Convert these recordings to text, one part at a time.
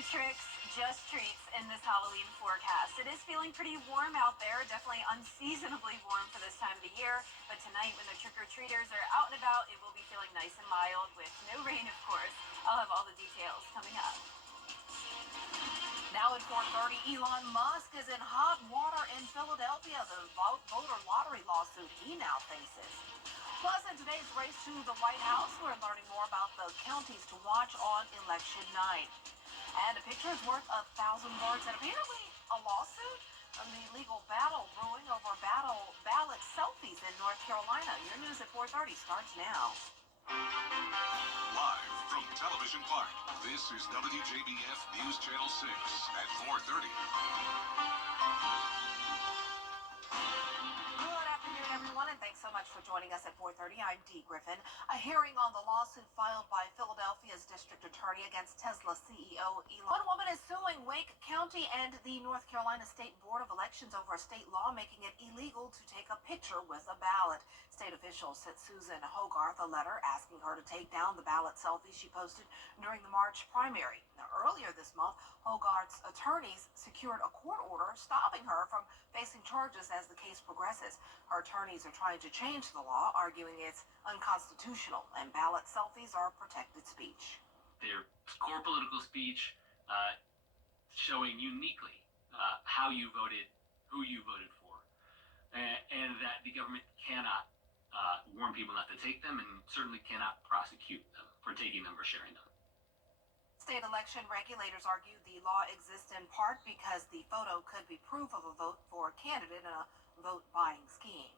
No tricks, just treats in this Halloween forecast. It is feeling pretty warm out there, definitely unseasonably warm for this time of the year. But tonight, when the trick-or-treaters are out and about, it will be feeling nice and mild with no rain, of course. I'll have all the details coming up. Now at 4:30, Elon Musk is in hot water in Philadelphia, the voter lottery lawsuit he now faces. Plus, in today's race to the White House, we're learning more about the counties to watch on election night. And a picture is worth 1,000 words, and apparently a lawsuit on the legal battle brewing over ballot selfies in North Carolina. Your news at 4:30 starts now. Live from Television Park, this is WJBF News Channel 6 at 4:30. Good afternoon, everyone, and thanks so much for joining us at 4:30. I'm Dee Griffin. A hearing on the lawsuit filed by Philadelphia's district attorney against Tesla CEO Elon. One woman is suing Wake County and the North Carolina State Board of Elections over a state law making it illegal to take a picture with a ballot. State officials sent Susan Hogarth a letter asking her to take down the ballot selfie she posted during the March primary. Now, earlier this month, Hogarth's attorneys secured a court order stopping her from facing charges as the case progresses. Her attorneys are trying to change the law, arguing it's unconstitutional and ballot selfies are protected speech. Their core political speech showing uniquely how you voted, who you voted for, and that the government cannot warn people not to take them and certainly cannot prosecute them for taking them or sharing them. State election regulators argue the law exists in part because the photo could be proof of a vote for a candidate in a vote-buying scheme.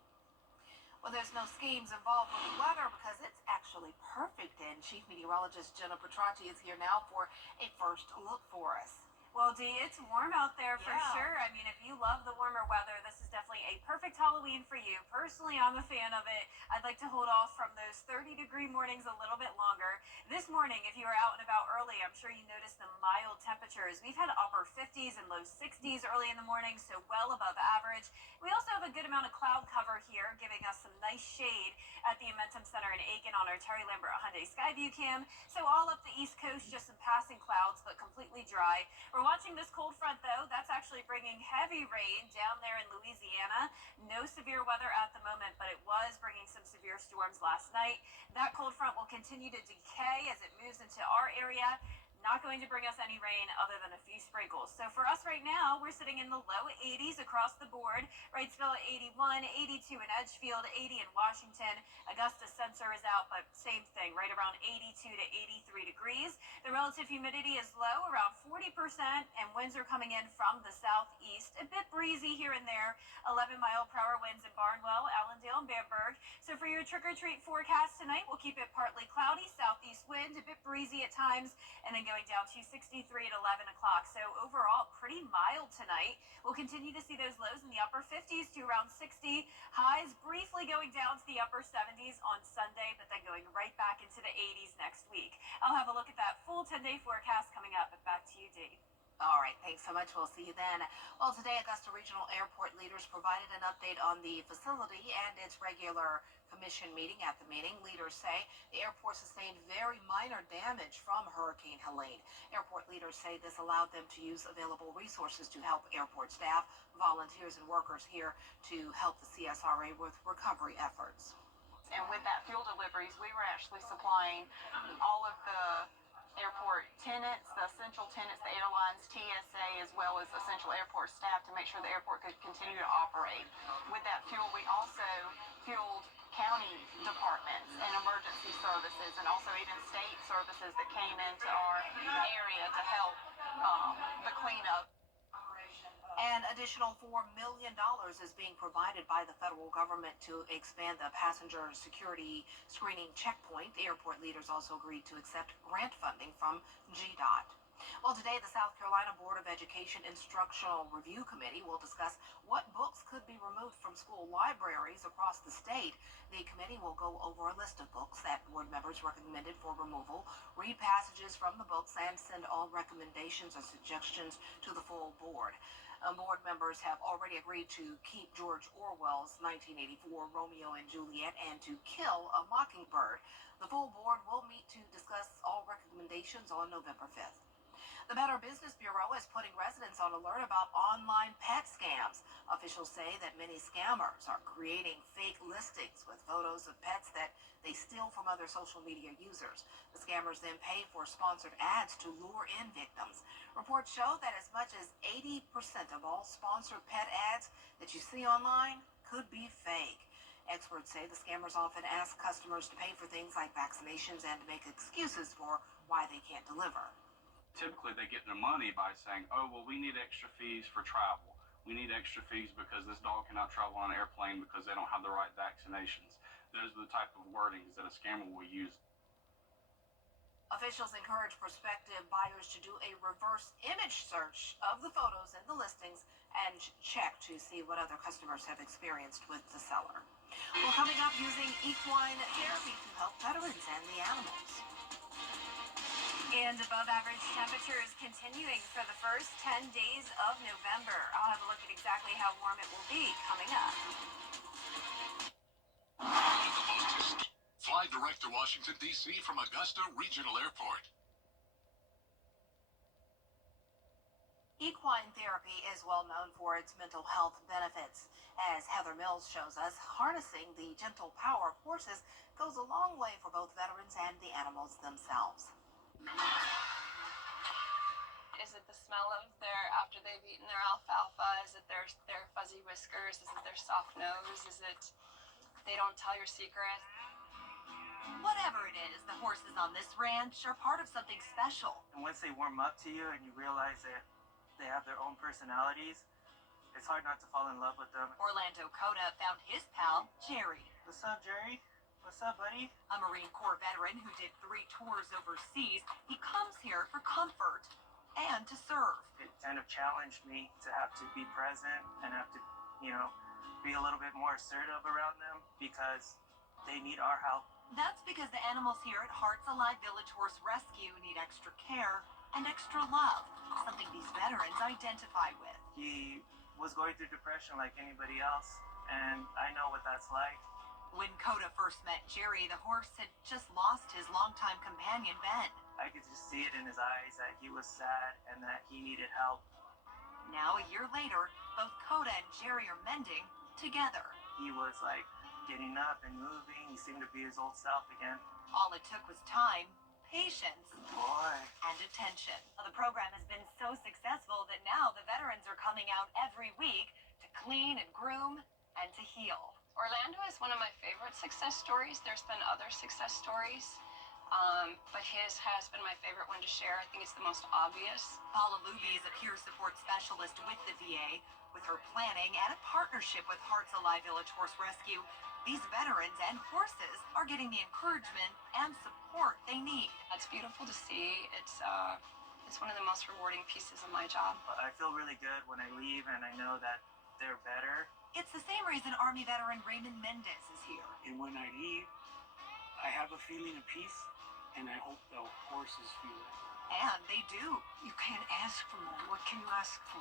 Well, there's no schemes involved with the weather because it's actually perfect, and Chief Meteorologist Jenna Petracci is here now for a first look for us. Well, Dee, it's warm out there for Yeah. sure. I mean, if you love the warmer weather, this is definitely a perfect Halloween for you. Personally, I'm a fan of it. I'd like to hold off from those 30-degree mornings a little bit longer. This morning, if you were out and about early, I'm sure you noticed the mild temperatures. We've had upper 50s and low 60s early in the morning, so well above average. We also have a good amount of cloud cover here, giving us some nice shade at the Amentum Center in Aiken on our Terry Lambert Hyundai Skyview cam. So all up the East Coast, just some passing clouds, but completely dry. We're watching this cold front, though. That's actually bringing heavy rain down there in Louisiana. No severe weather at the moment, but it was bringing some severe storms last night. That cold front will continue to decay as it moves into our area. Not going to bring us any rain other than a few sprinkles. So for us right now, we're sitting in the low 80s across the board. Wrightsville at 81, 82 in Edgefield, 80 in Washington. Augusta sensor is out, but same thing, right around 82 to 83 degrees. The relative humidity is low, around 40%, and winds are coming in from the southeast. A bit breezy here and there. 11-mile-per-hour winds in Barnwell, Allendale, and Bamberg. So for your trick-or-treat forecast tonight, we'll keep it partly cloudy, southeast wind, a bit breezy at times, and then going down to 63 at 11 o'clock. So overall, pretty mild tonight. We'll continue to see those lows in the upper 50s to around 60. Highs briefly going down to the upper 70s on Sunday, but then going right back into the 80s next week. I'll have a look at that full 10-day forecast coming up, but back to you, Dee. All right, thanks so much. We'll see you then. Well, today, Augusta Regional Airport leaders provided an update on the facility and its regular commission meeting. At the meeting, leaders say the airport sustained very minor damage from Hurricane Helene. Airport leaders say this allowed them to use available resources to help airport staff, volunteers, and workers here to help the CSRA with recovery efforts. And with that fuel deliveries, we were actually supplying all of the airport tenants, the essential tenants, the airlines, TSA, as well as essential airport staff to make sure the airport could continue to operate. With that fuel, we also fueled county departments and emergency services, and also even state services that came into our area to help the cleanup. An additional $4 million is being provided by the federal government to expand the passenger security screening checkpoint. The airport leaders also agreed to accept grant funding from GDOT. Well, today, the South Carolina Board of Education Instructional Review Committee will discuss what books could be removed from school libraries across the state. The committee will go over a list of books that board members recommended for removal, read passages from the books, and send all recommendations or suggestions to the full board. Board members have already agreed to keep George Orwell's 1984 Romeo and Juliet and To Kill a Mockingbird. The full board will meet to discuss all recommendations on November 5th. The Better Business Bureau is putting residents on alert about online pet scams. Officials say that many scammers are creating fake listings with photos of pets that they steal from other social media users. The scammers then pay for sponsored ads to lure in victims. Reports show that as much as 80% of all sponsored pet ads that you see online could be fake. Experts say the scammers often ask customers to pay for things like vaccinations and to make excuses for why they can't deliver. Typically, they get their money by saying, oh, well, we need extra fees for travel. We need extra fees because this dog cannot travel on an airplane because they don't have the right vaccinations. Those are the type of wordings that a scammer will use. Officials encourage prospective buyers to do a reverse image search of the photos in the listings and check to see what other customers have experienced with the seller. Well, coming up, using equine therapy to help veterans and the animals. And above average temperatures continuing for the first 10 days of November. I'll have a look at exactly how warm it will be coming up. Fly direct to Washington, D.C. from Augusta Regional Airport. Equine therapy is well known for its mental health benefits. As Heather Mills shows us, harnessing the gentle power of horses goes a long way for both veterans and the animals themselves. Is it the smell of their, after they've eaten their alfalfa? Is it their fuzzy whiskers? Is it their soft nose? Is it they don't tell your secret? Whatever it is, the horses on this ranch are part of something special. And once they warm up to you and you realize that they have their own personalities, it's hard not to fall in love with them. Orlando Coda found his pal, Jerry. What's up, Jerry? What's up, buddy? A Marine Corps veteran who did 3 tours overseas. He comes here for comfort and to serve. It kind of challenged me to have to be present and have to, be a little bit more assertive around them because they need our help. That's because the animals here at Hearts Alive Village Horse Rescue need extra care and extra love, something these veterans identify with. He was going through depression like anybody else, and I know what that's like. When Coda first met Jerry, the horse had just lost his longtime companion, Ben. I could just see it in his eyes that he was sad and that he needed help. Now, a year later, both Coda and Jerry are mending together. He was like getting up and moving. He seemed to be his old self again. All it took was time, patience, Boy. and attention. The program has been so successful that now the veterans are coming out every week to clean and groom and to heal. Orlando is one of my favorite success stories. There's been other success stories, but his has been my favorite one to share. I think it's the most obvious. Paula Luby is a peer support specialist with the VA. With her planning and a partnership with Hearts Alive Village Horse Rescue, these veterans and horses are getting the encouragement and support they need. It's beautiful to see. It's one of the most rewarding pieces of my job. I feel really good when I leave and I know that they're better. It's the same reason Army veteran Raymond Mendez is here. And when I leave, I have a feeling of peace, and I hope the horses feel it. And they do. You can't ask for more. What can you ask for?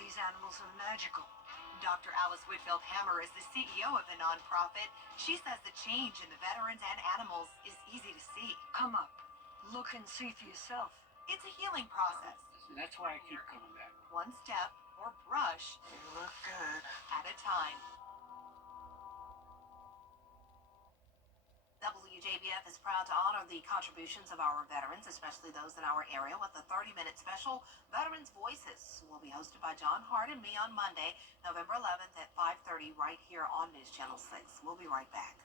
These animals are magical. Dr. Alice Whitfield Hammer is the CEO of the nonprofit. She says the change in the veterans and animals is easy to see. Come up. Look and see for yourself. It's a healing process. And that's why I keep coming back. One step or brush You look good. at a time. WJBF is proud to honor the contributions of our veterans, especially those in our area, with a 30-minute special, Veterans Voices, will be hosted by John Hart and me on Monday, November 11th at 5:30 right here on News Channel 6. We'll be right back.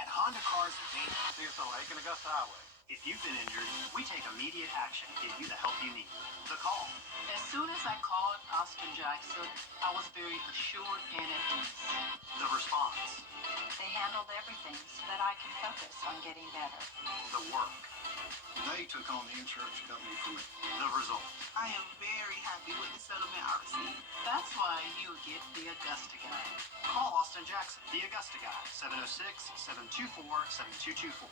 At Honda Cars of Dayton, CSO Lake and Augusta Highway. If you've been injured, we take immediate action to give you the help you need. The call. As soon as I called Austin Jackson, I was very assured and at ease. The response. They handled everything so that I can focus on getting better. The work. They took on the insurance company for me. The result. I am very happy with the settlement I received. That's why you get the Augusta Guy. Call Austin Jackson, the Augusta Guy, 706-724-7224.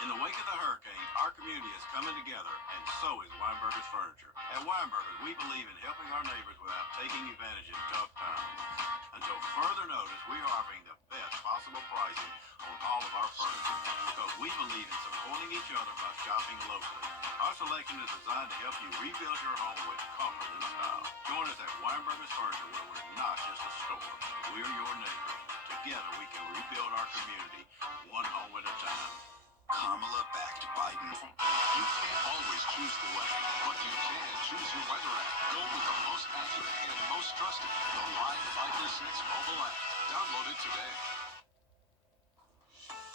In the wake of the hurricane, our community is coming together, and so is Weinberger's Furniture. At Weinberger's, we believe in helping our neighbors without taking advantage in tough times. Until further notice, we are offering the best possible pricing on all of our furniture, because we believe in supporting each other by shopping locally. Our selection is designed to help you rebuild your home with comfort and style. Join us at Weinberger's Furniture, where we're not just a store, we're your neighbors. Together we can rebuild our community, one home at a time. Kamala-backed Biden. You can't always choose the weather, but you can choose your weather app. Go with the most accurate and most trusted, the Live 5 for 6 mobile app. Download it today.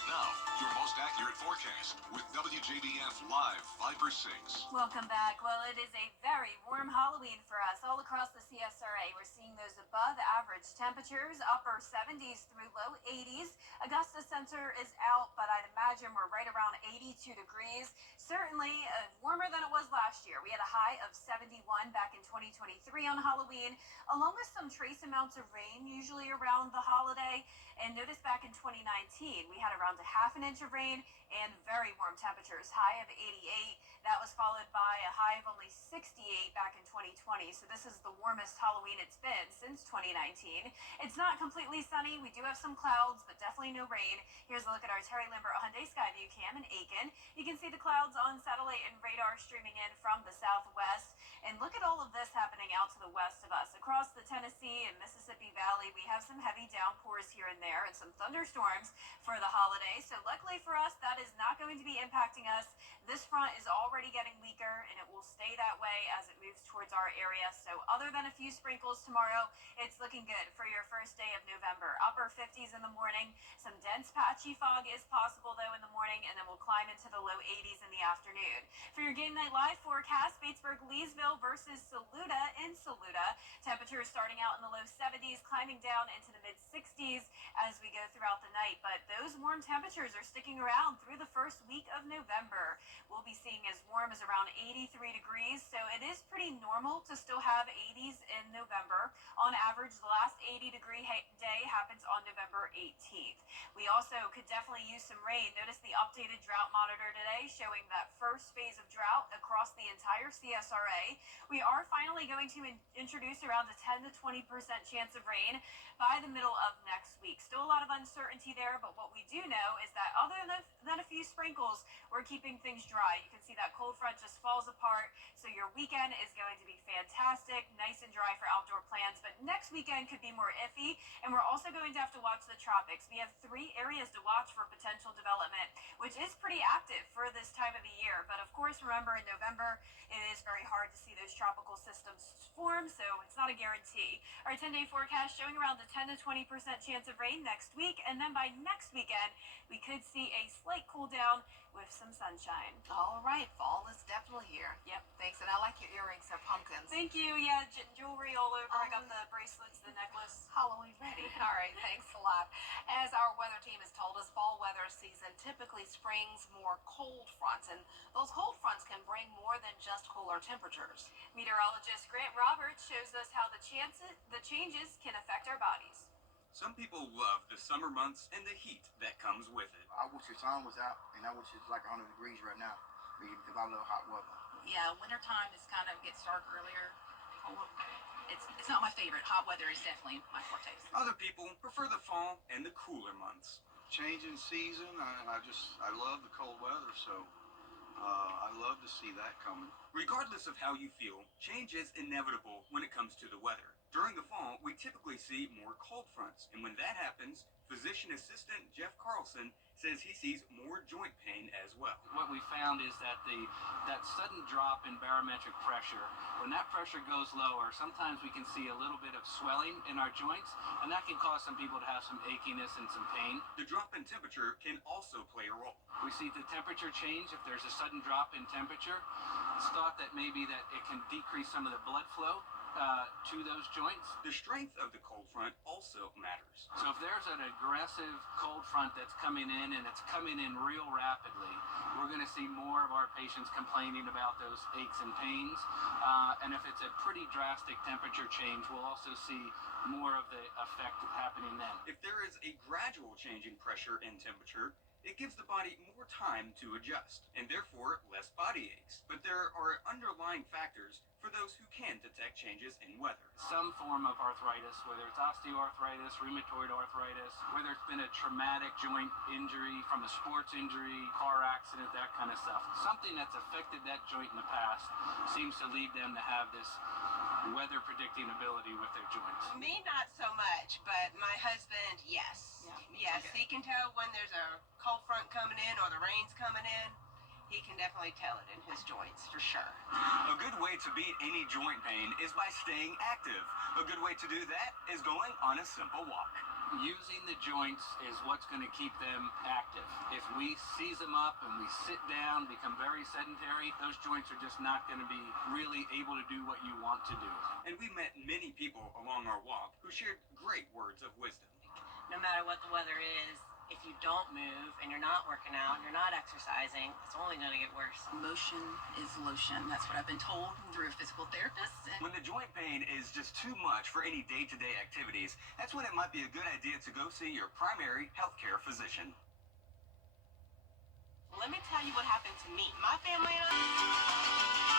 Now, your most accurate forecast with WJBF Live 5 for 6. Welcome back. Well, it is a very warm Halloween for us all across the CSRA. We're seeing those above average temperatures, upper 70s through low 80s. Augusta Center is out, but I'd imagine we're right around 82 degrees. Certainly warmer than it was last year. We had a high of 71 back in 2023 on Halloween, along with some trace amounts of rain, usually around the holiday. And notice back in 2019, we had around a half an inch of rain and very warm temperatures, high of 88. That was followed by a high of only 68 back in 2020. So this is the warmest Halloween it's been since 2019. It's not completely sunny. We do have some clouds, but definitely no rain. Here's a look at our Terry Limber Hyundai Skyview cam in Aiken. You can see the clouds on satellite and radar streaming in from the southwest. And look at all of this happening out to the west of us. Across the Tennessee and Mississippi Valley, we have some heavy downpours here and there and some thunderstorms for the holiday. So luckily for us, that is not going to be impacting us. This front is already getting weaker, and it will stay that way as it moves towards our area. So other than a few sprinkles tomorrow, it's looking good for your first day of November. Upper 50s in the morning. Some dense patchy fog is possible, though, in the morning, and then we'll climb into the low 80s in the afternoon. For your Game Night Live forecast, Batesburg-Leesville versus Saluda in Saluda. Temperatures starting out in the low 70s, climbing down into the mid-60s as we go throughout the night. But those warm temperatures are sticking around through the first week of November. We'll be seeing as warm as around 83 degrees, so it is pretty normal to still have 80s in November. On average, the last 80-degree day happens on November 18th. We also could definitely use some rain. Notice the updated drought monitor today showing that first phase of drought across the entire CSRA. We are finally going to introduce around a 10 to 20% chance of rain by the middle of next week. Still a lot of uncertainty there, but what we do know is that other than a few sprinkles, we're keeping things dry. You can see that cold front just falls apart, so your weekend is going to be fantastic, nice and dry for outdoor plans, but next weekend could be more iffy, and we're also going to have to watch the tropics. We have 3 areas to watch for potential development, which is pretty active for this time of the year, but of course, remember in November, it is very hard to see those tropical systems form, so it's not a guarantee. Our 10-day forecast showing around a 10 to 20% chance of rain next week, and then by next weekend, we could see a slight cool down with some sunshine. All right, fall is definitely here. Yep. Thanks, and I like your earrings. They're pumpkins. Thank you. Yeah, jewelry all over. I got the bracelets, the necklace. Halloween's ready. All right, thanks a lot. As our weather team has told us, fall weather season typically springs more cold fronts, and those cold fronts can bring more than just cooler temperatures. Meteorologist Grant Roberts shows us how the changes can affect our bodies. Some people love the summer months and the heat that comes with it. I wish the sun was out, and I wish it's like 100 degrees right now, because I love hot weather. Yeah, wintertime is kind of gets dark earlier. It's not my favorite. Hot weather is definitely my forte. Other people prefer the fall and the cooler months. Changing season, I love the cold weather, so I love to see that coming. Regardless of how you feel, change is inevitable when it comes to the weather. During the fall, we typically see more cold fronts, and when that happens, physician assistant Jeff Carlson says he sees more joint pain as well. What we found is that that sudden drop in barometric pressure, when that pressure goes lower, sometimes we can see a little bit of swelling in our joints, and that can cause some people to have some achiness and some pain. The drop in temperature can also play a role. We see the temperature change. If there's a sudden drop in temperature, it's thought that maybe that it can decrease some of the blood flow to those joints. The strength of the cold front also matters. So if there's an aggressive cold front that's coming in and it's coming in real rapidly, we're going to see more of our patients complaining about those aches and pains. And if it's a pretty drastic temperature change, we'll also see more of the effect happening then. If there is a gradual change in pressure and temperature, It gives the body more time to adjust, and therefore less body aches. But there are underlying factors for those who can detect changes in weather. Some form of arthritis, whether it's osteoarthritis, rheumatoid arthritis, whether it's been a traumatic joint injury from a sports injury, car accident, that kind of stuff. Something that's affected that joint in the past seems to lead them to have this weather predicting ability with their joints. Me, not so much, but my husband, yes. Yes, Okay. he can tell when there's a cold front coming in or the rain's coming in. He can definitely tell it in his joints, for sure. A good way to beat any joint pain is by staying active. A good way to do that is going on a simple walk. Using the joints is what's going to keep them active. If we seize them up and we sit down, become very sedentary, those joints are just not going to be really able to do what you want to do. And we met many people along our walk who shared great words of wisdom. No matter what the weather is, if you don't move and you're not working out, you're not exercising, it's only going to get worse. Motion is lotion. That's what I've been told through a physical therapist. When the joint pain is just too much for any day-to-day activities, that's when it might be a good idea to go see your primary healthcare physician. Let me tell you what happened to me. My family and I...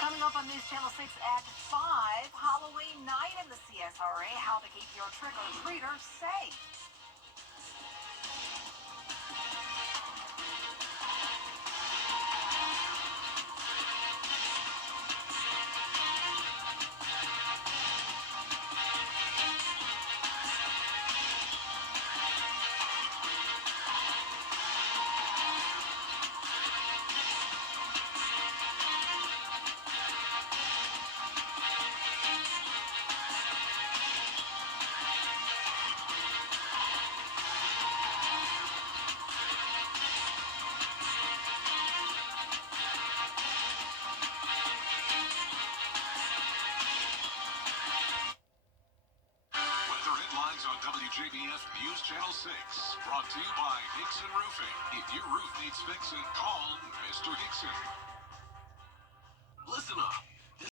Coming up on News Channel 6 at 5, Halloween night in the CSRA, how to keep your trick-or-treaters safe. Weather headlines on WJBF News Channel 6. Brought to you by Hickson Roofing. If your roof needs fixing, call Mr. Hickson. Listen up.